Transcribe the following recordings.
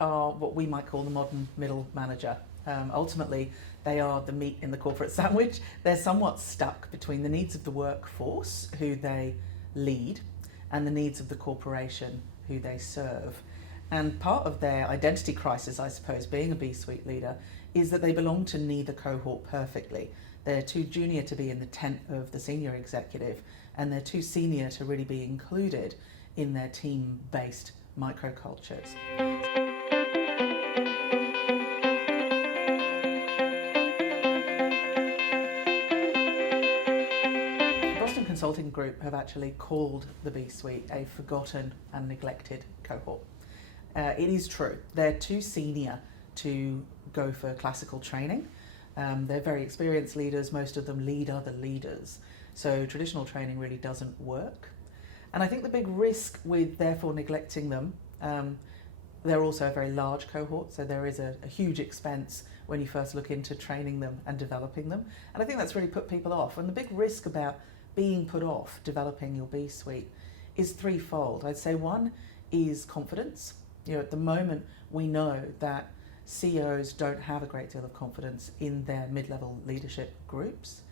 are what we might call the modern middle manager. Ultimately, they are the meat in the corporate sandwich. They're somewhat stuck between the needs of the workforce, who they lead, and the needs of the corporation, who they serve. And part of their identity crisis, I suppose, being a B-suite leader, is that they belong to neither cohort perfectly. They're too junior to be in the tent of the senior executive, and they're too senior to really be included in their team-based microcultures. Boston Consulting Group have actually called the B-suite a forgotten and neglected cohort. It is true, they're too senior to go for classical training. They're very experienced leaders, most of them lead other leaders, so traditional training really doesn't work. And I think the big risk with therefore neglecting them, they're also a very large cohort, so there is a huge expense when you first look into training them and developing them, and I think that's really put people off. And the big risk about being put off developing your B-suite is threefold. I'd say one is confidence. At the moment, we know that CEOs don't have a great deal of confidence in their mid-level leadership groups.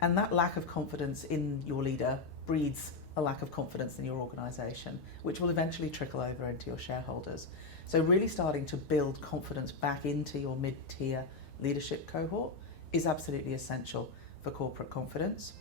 And that lack of confidence in your leader breeds a lack of confidence in your organisation, which will eventually trickle over into your shareholders. So really starting to build confidence back into your mid-tier leadership cohort is absolutely essential for corporate confidence.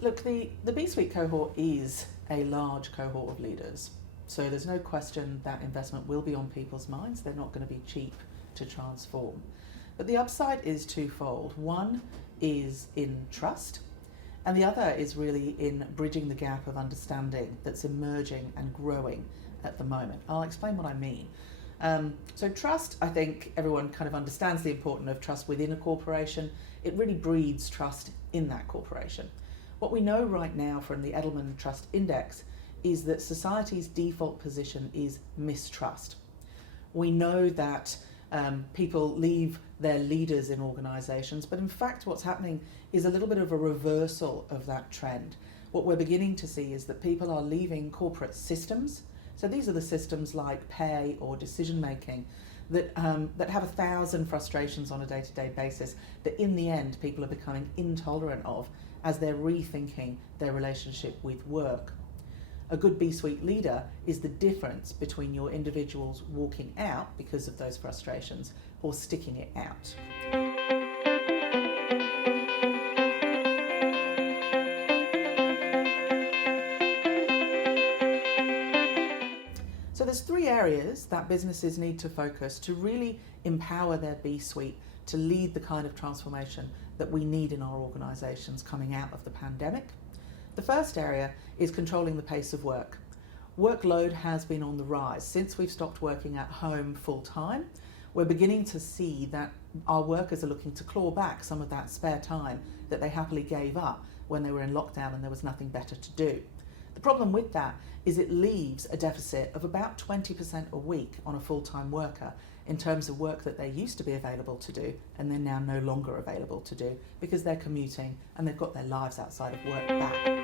Look, the B-suite cohort is a large cohort of leaders, so there's no question that investment will be on people's minds. They're not going to be cheap to transform. But the upside is twofold. One is in trust, and the other is really in bridging the gap of understanding that's emerging and growing at the moment. I'll explain what I mean. So trust, I think everyone kind of understands the importance of trust within a corporation. It really breeds trust in that corporation. What we know right now from the Edelman Trust Index is that society's default position is mistrust. We know that people leave their leaders in organisations, but in fact what's happening is a little bit of a reversal of that trend. What we're beginning to see is that people are leaving corporate systems. So these are the systems like pay or decision making that have 1,000 frustrations on a day-to-day basis that in the end people are becoming intolerant of as they're rethinking their relationship with work. A good B-suite leader is the difference between your individuals walking out because of those frustrations or sticking it out. So there's three areas that businesses need to focus to really empower their B-suite to lead the kind of transformation that we need in our organisations coming out of the pandemic. The first area is controlling the pace of work. Workload has been on the rise. Since we've stopped working at home full time, we're beginning to see that our workers are looking to claw back some of that spare time that they happily gave up when they were in lockdown and there was nothing better to do. The problem with that is it leaves a deficit of about 20% a week on a full-time worker in terms of work that they used to be available to do and they're now no longer available to do because they're commuting and they've got their lives outside of work back.